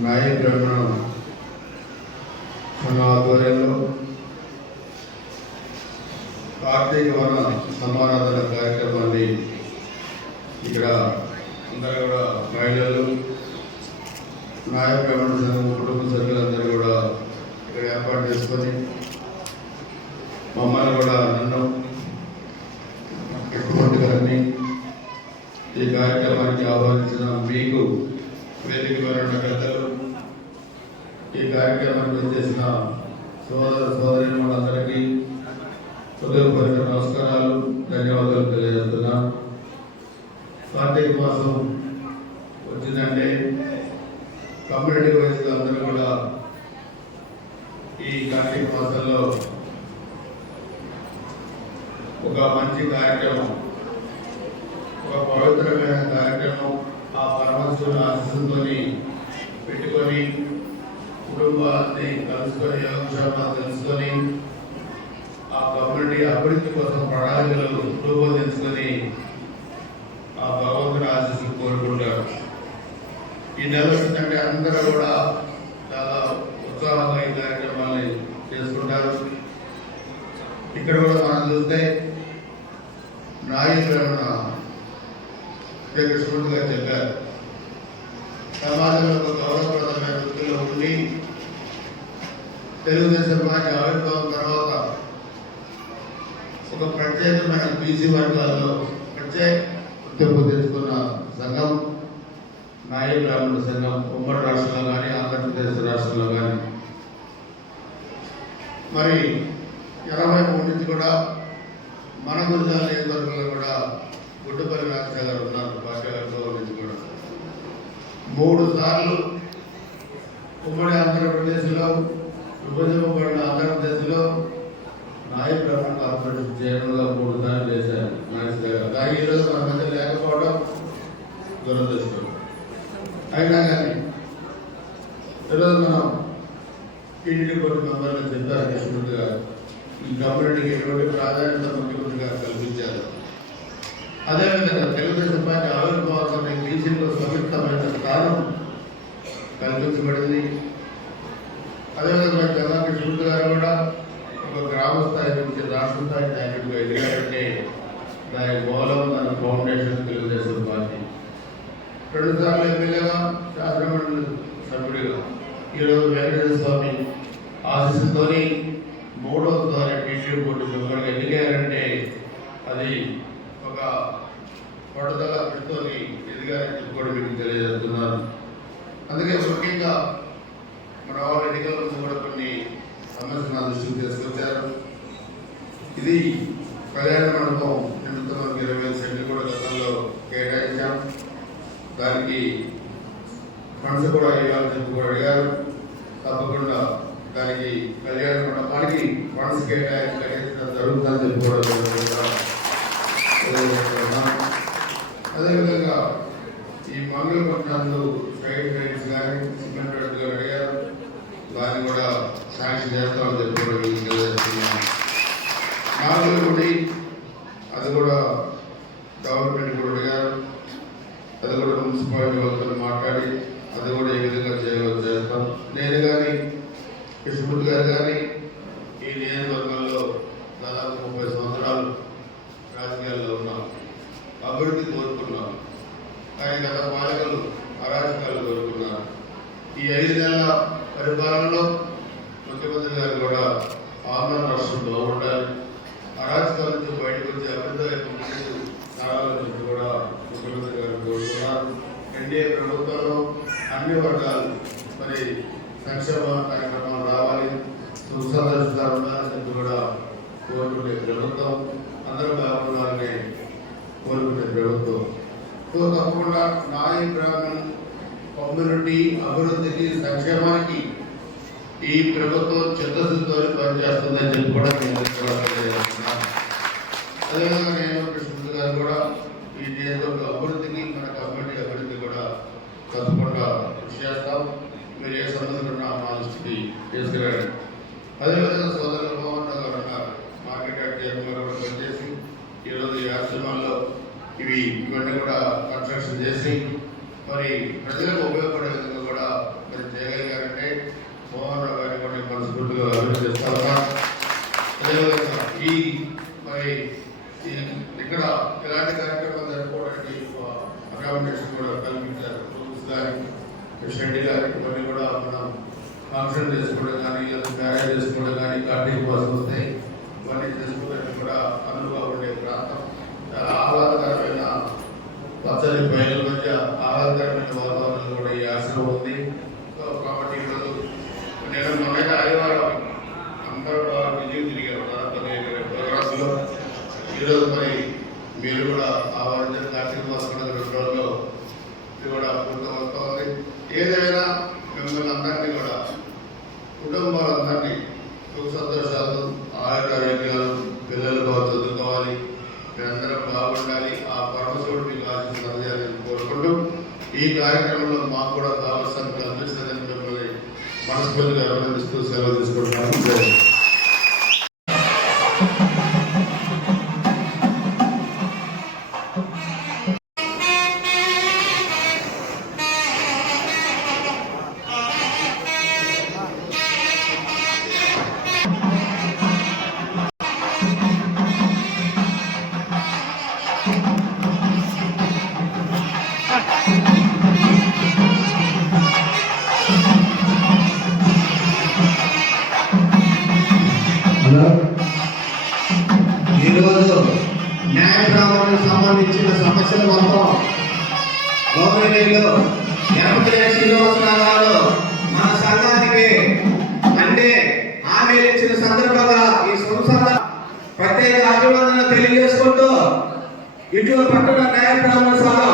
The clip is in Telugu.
నాయక బ్రహ్మణ సంఘ ఆధ్వర్యంలో కార్తీక వన సమారాధన కార్యక్రమాన్ని ఇక్కడ అందరూ కూడా మహిళలు నాయక బ్రహ్మణ సంఘం కుటుంబ సభ్యులందరూ కూడా ఇక్కడ ఏర్పాటు చేసుకొని మమ్మల్ని కూడా నన్ను ఎటువంటి గారిని ఈ కార్యక్రమానికి ఆహ్వానించిన మీకు వేదిక ఉన్న పెద్దలు కార్యక్రమాన్ని చేసిన సోదర సోదరి మనందరికీ హృదయపూర్వక నమస్కారాలు ధన్యవాదాలు తెలియజేస్తున్నా. కార్తీక మాసం వచ్చిందంటే కమ్యూనిటీ వైజ్ అందరూ కూడా ఈ కార్తీక మాసంలో ఒక మంచి కార్యక్రమం ఒక పవిత్రమైన కార్యక్రమం ఆ పరమశివుని ఆశీస్సుతోని పెట్టుకొని కుటుంబాన్ని కలుసుకొని యోగక్షేమాలు తెలుసుకొని ఆ కమ్యూనిటీ అభివృద్ధి కోసం ప్రణాళికలను రూపొందించుకొని ఆ భగవంతుని ఆశీస్సులు కోరుకుంటారు. ఈ నెల ఏంటంటే అందరూ కూడా చాలా ఉత్సాహంగా ఈ కార్యక్రమాన్ని చేసుకుంటారు. ఇక్కడ కూడా మనం చూస్తే నాయకులు ఏమైనా గారు చెప్పారు. సమాజంలో ఒక గౌరవప్రదమైన వృత్తిలో ఉండి తెలుగుదేశం పార్టీ ఆవిర్భావం తర్వాత ఒక ప్రత్యేకమైన బీసీ వర్గాల్లో ప్రత్యేక గుర్తింపు తెచ్చుకున్న సంఘం నాయ బ్రాహ్మణ సంఘం ఉమ్మడి రాష్ట్రంలో కానీ ఆంధ్రప్రదేశ్ రాష్ట్రంలో కానీ. మరి ఇరవై మూడు నుంచి కూడా మన గురిజాల నియోజకవర్గంలో కూడా గుడ్డపల్లి రాజశేఖర్ గారు ఉన్నారు పార్టీలో నుంచి కూడా. మూడు సార్లు ఉమ్మడి ఆంధ్రప్రదేశ్లో విభజింపబడిన ఆంధ్రప్రదేశ్లో నాయ బ్రాహ్మణ కార్పొరేషన్ చేయడంలో మూడు సార్లు చేశారు మనిషి దగ్గర కానీ ఈరోజు మన మధ్య లేకపోవడం దురదృష్టం. అయినా కానీ ఈరోజు మనం టీడీడీ కొన్ని మెంబర్లు చెప్పారు కృష్ణుడు గారు. ఈ కమ్యూనిటీకి ఎటువంటి ప్రాధాన్యత ముఖ్యమంత్రి అదేవిధంగా తెలుగుదేశం పార్టీ ఆవిర్భావం బీసీలో సంయుక్తమైన స్థానం కల్పించబడింది అదేవిధంగా చంద్ర గారు కూడా ఒక గ్రామ స్థాయి నుంచి రాష్ట్ర స్థాయి నాయకుడిగా ఎదిగారంటే దాని మూలం దాని ఫౌండేషన్ తెలుగుదేశం పార్టీ. రెండుసార్లు ఎమ్మెల్యేగా శాసనమండలి సభ్యుడిగా. ఈరోజు వెంకటేశ్వర స్వామి ఆశీస్సుతోని మూడవసారి టీసీ బోర్డు మెంబర్గా ఎదిగారంటే అది ఒక పట్టుదల పెట్టుకొని ఎదిగారని చెప్పుకోవడం మీకు తెలియజేస్తున్నాను అందుకే ముఖ్యంగా మన వాళ్ళ ఎన్నికల నుంచి కూడా కొన్ని సమస్యలు నా దృష్టికి తీసుకొచ్చారు. ఇది కళ్యాణ మండపం నిమిత్తం మనకి ఇరవై వేల సెంట్లు కూడా గతంలో కేటాయించాం. దానికి ఫండ్స్ కూడా ఇవ్వాలని చెప్పి కూడా అడిగారు. తప్పకుండా దానికి కళ్యాణ మండపానికి ఫండ్స్ కేటాయించడం జరుగుతుందని చెప్పి కూడా అదేవిధంగా ఈ మంగళ పట్టణాలు స్ట్రైట్ రైడ్స్ కానీ సిమెంట్ రోడ్డు కానీ అడిగారు దాన్ని కూడా శాంక్షన్ చేస్తామని చెప్పి నాలుగు అది కూడా గవర్నమెంట్ కూడా అడిగారు అది కూడా మున్సిపాలిటీ వాళ్ళతో మాట్లాడి అది కూడా ఏ విధంగా చేయవచ్చు చేస్తాం నేను కానీ కృష్ణమూర్తి గారు కానీ ఈ నియోజకవర్గంలో దాదాపు ముప్పై సంవత్సరాలు రాజకీయాల్లో ఉన్నాం అభివృద్ధి కోరుకున్నాం కానీ గత పాలకులు అరాచకాలు కోరుకున్నారు ఈ ఐదు నెలల పరిపాలనలో ముఖ్యమంత్రి గారు కూడా ఆంధ్ర రాష్ట్రం బాగుండాలి అరాచకాల నుంచి బయటకు వచ్చి అభివృద్ధి వైపు ముందుకు సాగాలని చెప్పి కూడా ముఖ్యమంత్రి గారు కోరుకున్నారు ఎన్డీఏ ప్రభుత్వంలో అన్ని వర్గాలు. మరి సంక్షేమ కార్యక్రమాలు రావాలి. సుసందర్శిగా ఉండాలని కూడా కోరుకునే ప్రభుత్వం అందరూ బాగుండాలని కోరుకునే ప్రభుత్వం. సో తప్పకుండా నాయ బ్రాహ్మణ్ కమ్యూనిటీ అభివృద్ధికి సంక్షేమానికి ఈ ప్రభుత్వం చిత్తశుద్ధితో పనిచేస్తుందని చెప్పి కూడా నేను అదేవిధంగా నేను కృష్ణ గారు కూడా ఈ నియోజకవర్గ అభివృద్ధికి మన కమ్యూనిటీ అభివృద్ధి కూడా తప్పకుండా కృషి చేస్తాం మీరు ఏ సమస్యలు ఉన్నా మా అదేవిధంగా సోదరులు మోహన్ గారు అన్నారు మార్కెట్ చైర్మన్ కూడా పనిచేసి ఈరోజు ఈ ఆశ్రమాల్లో ఇవి ఇవన్నీ కూడా కన్స్ట్రక్షన్ చేసి మరి ప్రజలకు ఉపయోగపడే విధంగా కూడా మరి చేయగలిగారంటే మోహన్ రావు గారిని కూడా నేను మనస్ఫూర్తిగా అభినందిస్తా ఉన్నాను అదేవిధంగా ఈ మరి ఈ ఇక్కడ ఇలాంటి కార్యక్రమాలు జరుపుకోవడానికి అకామిడేషన్ కూడా కల్పించారు రూమ్స్ కానీ షెడ్ కానీ ఇవన్నీ కూడా మనం ఫంక్షన్ చేసుకోవడం కానీ మ్యారేజ్ చేసుకోవడం కానీ కార్తీక కోసం వస్తాయి ఇవన్నీ చేసుకోవడానికి కూడా అనువుగా ఉండే ప్రాంతం. చాలా ఆహ్లాదకరమైన పచ్చని బయల మధ్య ఆహ్లాదకరమైన వాతావరణం కూడా ఈ ఆశలో ఉంది. సో కాబట్టి ఈరోజు నేను మొన్న ఆదివారం అందరూ విజయం తిరిగారు. దాదాపు ప్రోగ్రామ్స్లో. ఈరోజు మరి మీరు కూడా ఆహ్వానించిన కార్తీక మాసం రెండు రోజుల్లో ఇది కూడా పూర్తి వస్తుంది ఏదైనా మిమ్మల్ని అందరినీ కూడా కుటుంబాలందరినీ సుఖ సంతోషాలు ఆరోగ్యాలు పిల్లలు బాగా చదువుకోవాలి మీరందరం బాగుండాలి ఆ పరమశివుడు మీకు ఆశిస్తున్నది కోరుకుంటూ ఈ కార్యక్రమంలో మాకు కూడా కావాల్సిన అందిస్తుందని మిమ్మల్ని మనస్ఫూర్తిగా అభినందిస్తూ సెలవు తీసుకుంటున్నాను ప్రత్యేక అభివందన తెలియజేసుకుంటూ ఇటీవల పట్టణ న్యాయప్రమాణ సభ